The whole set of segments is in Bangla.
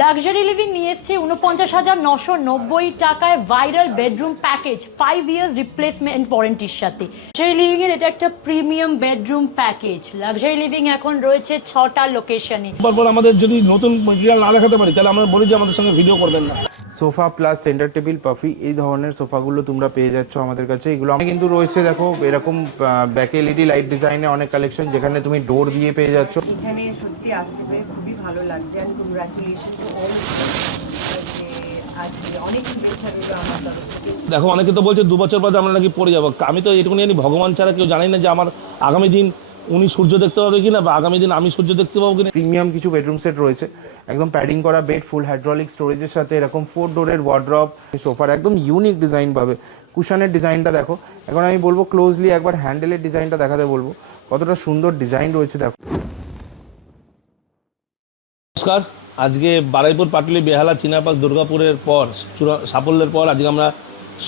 লাক্সারি লিভিং নিয়ে এসছে ৪৯,৯৯০ টাকায় viral bedroom package 5 years replacement ওয়ারেন্টির সাথে। লাক্সারি লিভিং এর এটা একটা premium bedroom package. Luxury living এখন রয়েছে 6টা লোকেশনে। তারপর আমাদের যদি নতুন ম্যাটেরিয়াল না দেখাতে পারি তাহলে আমরা বলি যে আমাদের সঙ্গে ভিডিও করবেন না। Sofa plus centre table puffy এই ধরনের সোফাগুলো তোমরা পেয়ে যাচ্ছ আমাদের কাছে। এগুলো কিন্তু রয়েছে দেখো এরকম ব্যাক এলইডি লাইট ডিজাইনে অনেক কালেকশন, যেখানে তুমি ডোর দিয়ে পেয়ে যাচ্ছ। এখানে সত্যি আসতে পেরে খুবই ভালো লাগছে। অ্যান্ড কংগ্রাচুলেশন টু অল আজকে অনেক শুভেচ্ছা রইল আমার তরফ থেকে। দেখো অনেকে তো বলছে 2 বছর পরে আমরা নাকি পড়ে যাবো। আমি তো এটুকুনি জানি ভগবান ছাড়া কেউ জানি না যে আমার আগামী দিন উনি সূর্য দেখতে পাবে কিনা বা আগামী দিন আমি সূর্য দেখতে পাবো কিনা। প্রিমিয়াম কিছু বেডরুম সেট রয়েছে, একদম প্যাডিং করা বেড, ফুল হাইড্রোলিক স্টোরেজের সাথে এরকম 4 ডোরের ওয়ার্ড্রপ। সোফার একদম ইউনিক ডিজাইন পাবে। কুশনের ডিজাইনটা দেখো। এখন আমি বলবো ক্লোজলি একবার হ্যান্ডেলের ডিজাইনটা দেখাতে বলবো, কতটা সুন্দর ডিজাইন রয়েছে দেখো। নমস্কার, আজকে বারুইপুর পাটুলি বেহালা চিনাপাক দুর্গাপুরের পর সাফল্যের পর আজকে আমরা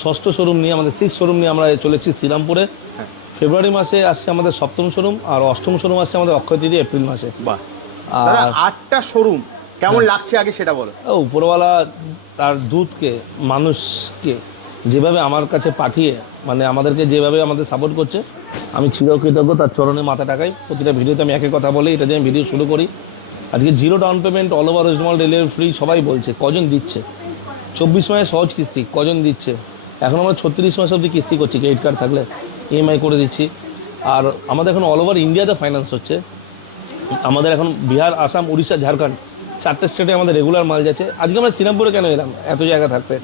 6ষ্ঠ শোরুম নিয়ে আমাদের 6th শোরুম নিয়ে আমরা চলে এসেছি শ্রীরামপুরে। ফেব্রুয়ারি মাসে আসছে আমাদের 7ম শোরুম, আর 8ম শোরুম আসছে আমাদের অক্ষয় তৃতীয়া এপ্রিল মাসে। বাহ, আর 8টা শোরুম কেমন লাগছে আগে সেটা বলো। উপরওয়ালা তার দূতকে মানুষকে যেভাবে আমার কাছে পাঠিয়ে মানে আমাদেরকে যেভাবে আমাদের সাপোর্ট করছে, আমি চিরকৃতজ্ঞ। তার চরণে মাথা টাকাই। প্রতিটা ভিডিওতে আমি একই কথা বলি, এটা দিয়ে আমি ভিডিও শুরু করি। আজকে 0 down payment, all over West Bengal delivery free. সবাই বলছে কজন দিচ্ছে, 24 মাসে সহজ কিস্তি কজন দিচ্ছে। এখন আমরা 36 মাস অবধি কিস্তি করছি, ক্রেডিট কার্ড থাকলে ইএমআই করে দিচ্ছি। আর আমাদের এখন অল ওভার ইন্ডিয়াতে ফাইন্যান্স হচ্ছে। আমাদের এখন বিহার, আসাম, উড়িষ্যা, ঝাড়খণ্ড 4টে স্টেটে আমাদের রেগুলার মাল যাচ্ছে। আজকে আমরা শ্রীরামপুরে কেন এলাম এত জায়গা থাকতে?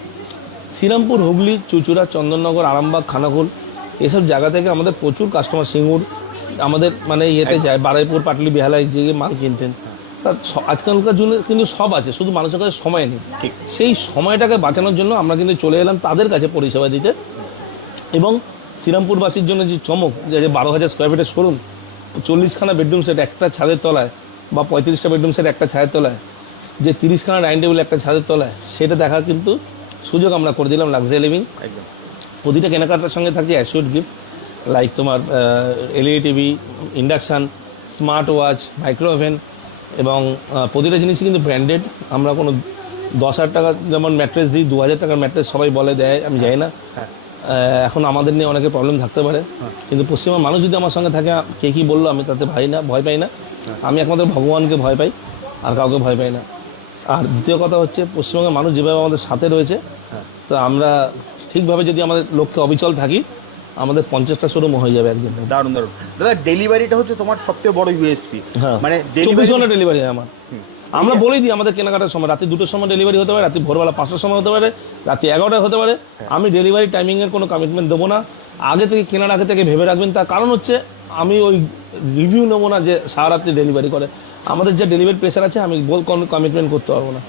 শ্রীরামপুর, হুগলি, চুঁচুড়া, চন্দননগর, আরামবাগ, খানাকুল এসব জায়গা থেকে আমাদের প্রচুর কাস্টমার সিঙ্গুর আমাদের মানে ইয়েতে যায়, বারুইপুর পাটুলি বেহালায় যে মাল কিনতেন। তার আজকালকার জন্য কিন্তু সব আছে, শুধু মানুষের কাছে সময় নেই। ঠিক সেই সময়টাকে বাঁচানোর জন্য আমরা কিন্তু চলে এলাম তাদের কাছে পরিষেবা দিতে। এবং শ্রীরামপুরবাসীর জন্য যে চমক, যে 12,000 স্কোয়ার ফিটের শোরুম, 40খানা বেডরুম সেট একটা ছাদের তলায়, বা 35টা বেডরুম সেট একটা ছাদের তলায়, যে 30খানা ডাইনিং টেবিল একটা ছাদের তলায়, সেটা দেখা কিন্তু সুযোগ আমরা করে দিলাম লাক্সারি লিভিং। একদম প্রতিটা কেনাকাটার সঙ্গে থাকছে অ্যাসিওর গিফট, লাইক তোমার LED TV, induction, smart watch, micro oven, এবং প্রতিটা জিনিসই কিন্তু ব্র্যান্ডেড। আমরা কোনো 10,000 টাকা যেমন ম্যাট্রেস দিই, 2,000 টাকার ম্যাট্রেস সবাই বলে দেয়, আমি জানি না। এখন আমাদের নিয়ে অনেকে প্রবলেম থাকতে পারে, কিন্তু পশ্চিমবঙ্গের মানুষ যদি আমার সঙ্গে থাকে, কে কী বললো আমি তাতে ভয় পাই না। আমি একমাত্র ভগবানকে ভয় পাই, আর কাউকে ভয় পাই না। আর দ্বিতীয় কথা হচ্ছে, পশ্চিমবঙ্গের মানুষ যেভাবে আমাদের সাথে রয়েছে, তো আমরা ঠিকভাবে যদি আমাদের লক্ষ্যে অবিচল থাকি, আমাদের 50টা শোরুম হয়ে যাবে একদিন। দারুণ দারুণ। দাদা, ডেলিভারিটা হচ্ছে তোমার সবথেকে বড় ইউএসপি। মানে 24 ঘন্টা ডেলিভারি আমার। আমরা বলেই দিই আমাদের কেনাকাটার সময় রাতে 2টোর সময় ডেলিভারি হতে পারে, রাতে ভোরবেলা 5টার সময় হতে পারে, রাতে 11টায় হতে পারে। আমি ডেলিভারি টাইমিংয়ের কোনো কমিটমেন্ট দেবো না। আগে থেকে কেনার আগে থেকে ভেবে রাখবেন। তার কারণ হচ্ছে আমি ওই রিভিউ নেবো না যে সারা রাত্রি ডেলিভারি করে। আমাদের যে ডেলিভারি প্রেশার আছে, আমি কোনো কমিটমেন্ট করতে পারবো না।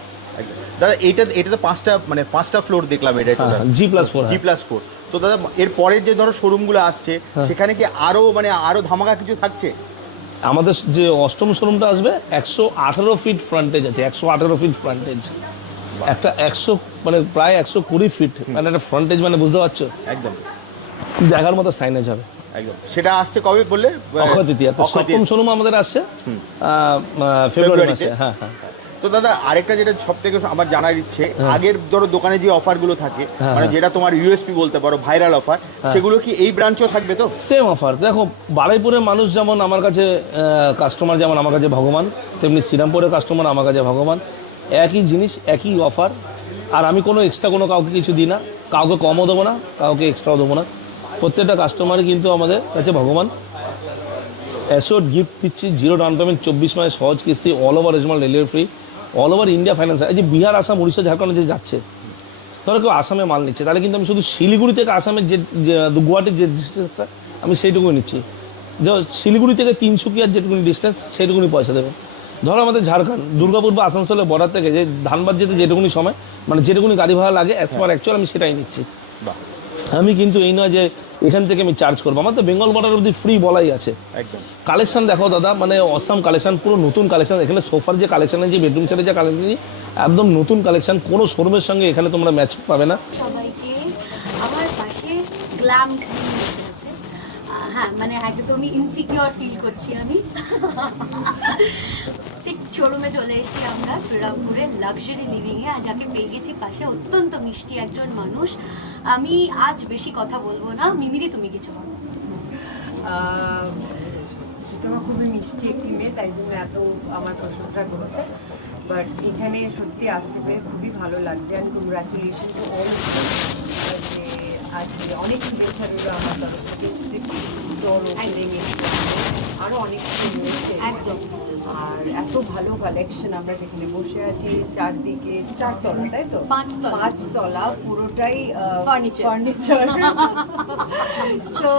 দাদা, এটা তো 5টা ফ্লোর দেখলাম, এটা G+4। তো দাদা, এর পরের যে ধরো শোরুমগুলো আসছে, সেখানে কি আরো ধামাকা কিছু থাকছে? আমাদের যে 8ম শোরুমটা আসবে, 118 ফিট ফ্রন্টেজ আছে। 118 ফিট ফ্রন্টেজ, একটা 100 মানে প্রায় 120 ফিট মানে একটা ফ্রন্টেজ, মানে বুঝতে পারছো? একদম দেখার মতো সাইনেজ হবে। একদম। সেটা আসছে কবে বললে? অক্ষয় তৃতীয়া। 7ম শোরুম আমাদের আসছে ফেব্রুয়ারি মাসে। হ্যাঁ। তো দাদা, আরেকটা যেটা সব থেকে আমার জানার ইচ্ছে, আগের ধরো দোকানে যে অফারগুলো থাকে, মানে যেটা তোমার ইউএসপি বলতে পারো, ভাইরাল অফার, সেগুলো কি এই ব্রাঞ্চেও থাকবে? তো সেম অফার। দেখো, বারুইপুরের মানুষ যেমন আমার কাছে কাস্টমার, যেমন আমার কাছে ভগবান, তেমনি শ্রীরামপুরের কাস্টমার আমার কাছে ভগবান। একই জিনিস, একই অফার। আর আমি কোনো এক্সট্রা কোনো কাউকে কিছু দিই না, কাউকে কমও দেবো না, কাউকে এক্সট্রাও দেবো না। প্রত্যেকটা কাস্টমারই কিন্তু আমাদের কাছে ভগবান। অ্যাসিওর গিফট দিচ্ছি, 0 ডাউন পেমেন্ট, 24 মাসে সহজ কিস্তি, all over West Bengal delivery free, all over India finance. এই যে বিহার, আসাম, উড়িষ্যা, ঝাড়খণ্ডে যে যাচ্ছে, ধরো কেউ আসামে মাল নিচ্ছে, তাহলে কিন্তু আমি শুধু শিলিগুড়ি থেকে আসামের যে গুয়াহাটির যে ডিস্টেন্সটা, আমি সেইটুকুই নিচ্ছি। যে শিলিগুড়ি থেকে তিনসুকিয়ার যেটুকুনি ডিস্টেন্স, সেইটুকুনি পয়সা দেবেন। ধরো আমাদের ঝাড়খণ্ড, দুর্গাপুর বা আসানসোলের বর্ডার থেকে যে ধানবাদ যেতে যেটুকুনি সময়, মানে যেটুকুনি গাড়ি ভাড়া লাগে অ্যাজ পার অ্যাকচুয়াল, আমি সেটাই নিচ্ছি। আমি কিন্তু এই নয় যে এখান থেকে আমি চার্জ করবো। আমার তো বেঙ্গল বর্ডার অবধি ফ্রি বলাই আছে। একদম। কালেকশন দেখো দাদা, মানে অসাম কালেকশন, পুরো নতুন কালেকশন। এখানে সোফার যে কালেকশন আছে, বেডরুম সেটের যে কালেকশন, একদম নতুন কালেকশন। কোনো শোরুমের সঙ্গে এখানে তোমরা ম্যাচ পাবে না। সবাইকে আমার পাশে গ্ল্যাম আছে। হ্যাঁ, মানে একদমই ইনসিকিউর ফিল করছি আমি। 6 শোরুমে চলে এসেছি আমরা শ্রীরামপুরের লাক্সারি লিভিংয়ে, আর যাকে পেয়ে গেছি পাশে অত্যন্ত মিষ্টি একজন মানুষ। আমি আজ বেশি কথা বলবো না, মিমিদি তুমি কিছু বলো। সুতরাং খুবই মিষ্টি একটি মেয়ে, তাই জন্য এত আমার প্রশংসা করেছে। বাট এখানে সত্যি আসতে পেরে খুবই ভালো লাগছে, অ্যান্ড কংগ্রাচুলেশন টু অল। যে আজকে অনেক শুভেচ্ছা রইল আমার তরফ থেকে, স্টোর ওপেনিং আরও অনেক কিছু রয়েছে একদম। আর এত ভালো কালেকশন। আমরা যেখানে বসে আছি চারদিকে, চারতলা তাই তো, পাঁচতলা পুরোটাই furniture. So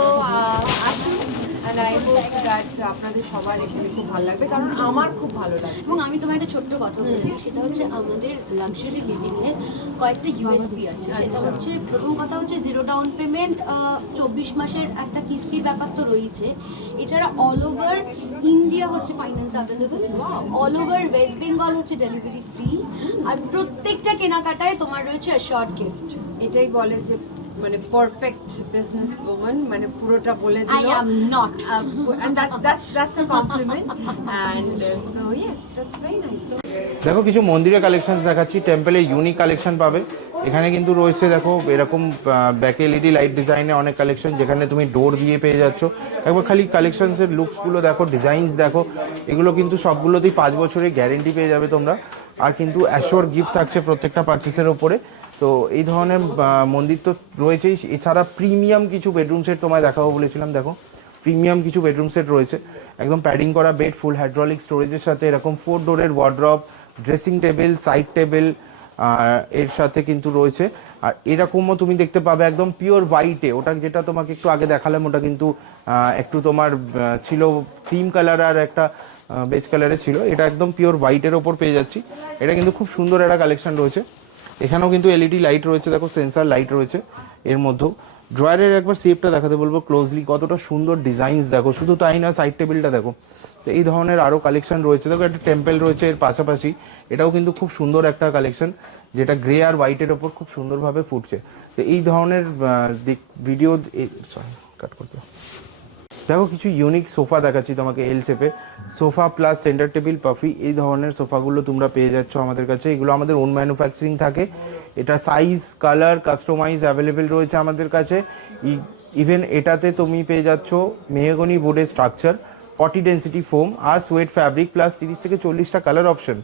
and I hope that আপনাদের সবার এখানে খুব ভালো লাগবে, কারণ আমার খুব ভালো লাগে। এবং আমি তোমার একটা ছোট্ট কথা বলি, সেটা হচ্ছে আমাদের লাক্সারি লিভিংয়ে কয়েকটা ইউএসপি আছে। সেটা হচ্ছে, প্রথম কথা হচ্ছে জিরো ডাউন পেমেন্ট, 24 মাসের একটা কিস্তির ব্যাপার তো রয়েছে। এছাড়া অল ওভার ইন্ডিয়া হচ্ছে finance available, all over West Bengal হচ্ছে ডেলিভারি ফ্রি, আর প্রত্যেকটা কেনাকাটায় তোমার রয়েছে শর্ট গিফট। এটাই বলে যে মানে পারফেক্ট বিজনেস ওম্যান, মানে পুরোটা বলে I দিল। am not. And that's a compliment. And so yes, that's very nice. দেখো কিছু মন্দিরের কালেকশন দেখাচ্ছি, টেম্পলের ইউনিক কালেকশন পাবে এখানে। কিন্তু রয়েছে দেখো এরকম ব্যাক এলইডি লাইট ডিজাইনে অনেক কালেকশন, যেখানে তুমি ডোর দিয়ে পেয়ে যাচ্ছ। একবার খালি কালেকশনসের লুকসগুলো দেখো, ডিজাইনস দেখো, এগুলো কিন্তু সবগুলোতেই 5 বছরের গ্যারেন্টি পেয়ে যাবে তোমরা। আর কিন্তু অ্যাশোর গিফট থাকছে প্রত্যেকটা পারচেসের ওপরে। তো এই ধরনের মন্দির তো রয়েছেই, এছাড়া প্রিমিয়াম কিছু বেডরুম সেট তোমায় দেখাবো বলেছিলাম। দেখো প্রিমিয়াম কিছু বেডরুম সেট রয়েছে, একদম প্যাডিং করা বেড, ফুল হাইড্রোলিক স্টোরেজের সাথে, এরকম 4 ডোরের wardrobe, dressing table, side table এর সাথে কিন্তু রয়েছে। আর এরকমও তুমি দেখতে পাবে একদম পিওর হোয়াইটে। ওটা যেটা তোমাকে একটু আগে দেখালাম, ওটা কিন্তু একটু তোমার ছিল ক্রিম কালার আর একটা বেজ কালারে ছিল, এটা একদম পিওর হোয়াইটের ওপর পেয়ে যাচ্ছি। এটা কিন্তু খুব সুন্দর একটা কালেকশন রয়েছে। এখানেও কিন্তু এলইডি লাইট রয়েছে, দেখো সেন্সার লাইট রয়েছে এর মধ্যেও। ড্রয়ারের একবার শেপটা দেখাতে বলবো ক্লোজলি, কতটা সুন্দর ডিজাইনস দেখো। শুধু তাই না, সাইড টেবিলটা দেখো। তো এই ধরনের আরও কালেকশন রয়েছে। দেখো একটা টেম্পল রয়েছে এর পাশাপাশি, এটাও কিন্তু খুব সুন্দর একটা কালেকশন, যেটা গ্রে আর হোয়াইটের ওপর খুব সুন্দরভাবে ফুটছে। তো এই ধরনের ভিডিও কাট করতে দেখো কিছু ইউনিক সোফা দেখাচ্ছি তোমাকে এল শেপে। Sofa plus centre table puffy, এই ধরনের সোফাগুলো তোমরা পেয়ে যাচ্ছ আমাদের কাছে। এগুলো আমাদের ওন ম্যানুফ্যাকচারিং থাকে। এটা সাইজ, কালার, কাস্টমাইজ অ্যাভেলেবেল রয়েছে আমাদের কাছে। ইভেন এটাতে তুমি পেয়ে যাচ্ছ মেহগনি বোর্ডের স্ট্রাকচার, 40 ডেন্সিটি ফোম আর সোয়েট ফ্যাব্রিক, প্লাস 30 থেকে 40টা কালার অপশন।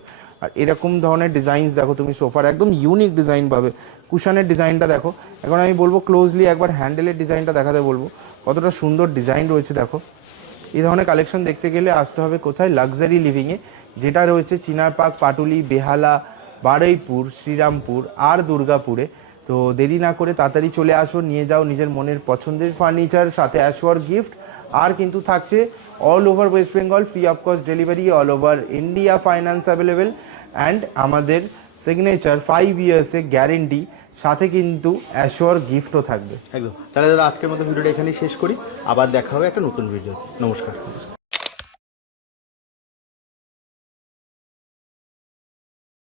আর এরকম ধরনের ডিজাইনস দেখো তুমি সোফার, একদম ইউনিক ডিজাইন পাবে। কুশনের ডিজাইনটা দেখো। এখন আমি বলবো ক্লোজলি একবার হ্যান্ডেলের ডিজাইনটা দেখাতে বলবো, কতটা সুন্দর ডিজাইন রয়েছে দেখো। এই ধরনের কালেকশন দেখতে গেলে আসতে হবে কোথায়? লাক্সারি লিভিংয়ে, যেটা রয়েছে চিনারপাক, পাটুলি, বেহালা, বারুইপুর, শ্রীরামপুর আর দুর্গাপুরে। তো দেরি না করে তাড়াতাড়ি চলে আসো, নিয়ে যাও নিজের মনের পছন্দের ফার্নিচার, সাথে অ্যাশোর গিফট। আর কিন্তু থাকছে all over West Bengal free of cost delivery, all over India finance available, and আমাদের সিগনেচার 5 ইয়ার্সের গ্যারেন্টি, সাথে কিন্তু অ্যাশোর গিফটও থাকবে। একদম। তাহলে দাদা আজকের মতো ভিডিওটা এখানেই শেষ করি, আবার দেখা হবে একটা নতুন ভিডিওতে। নমস্কার।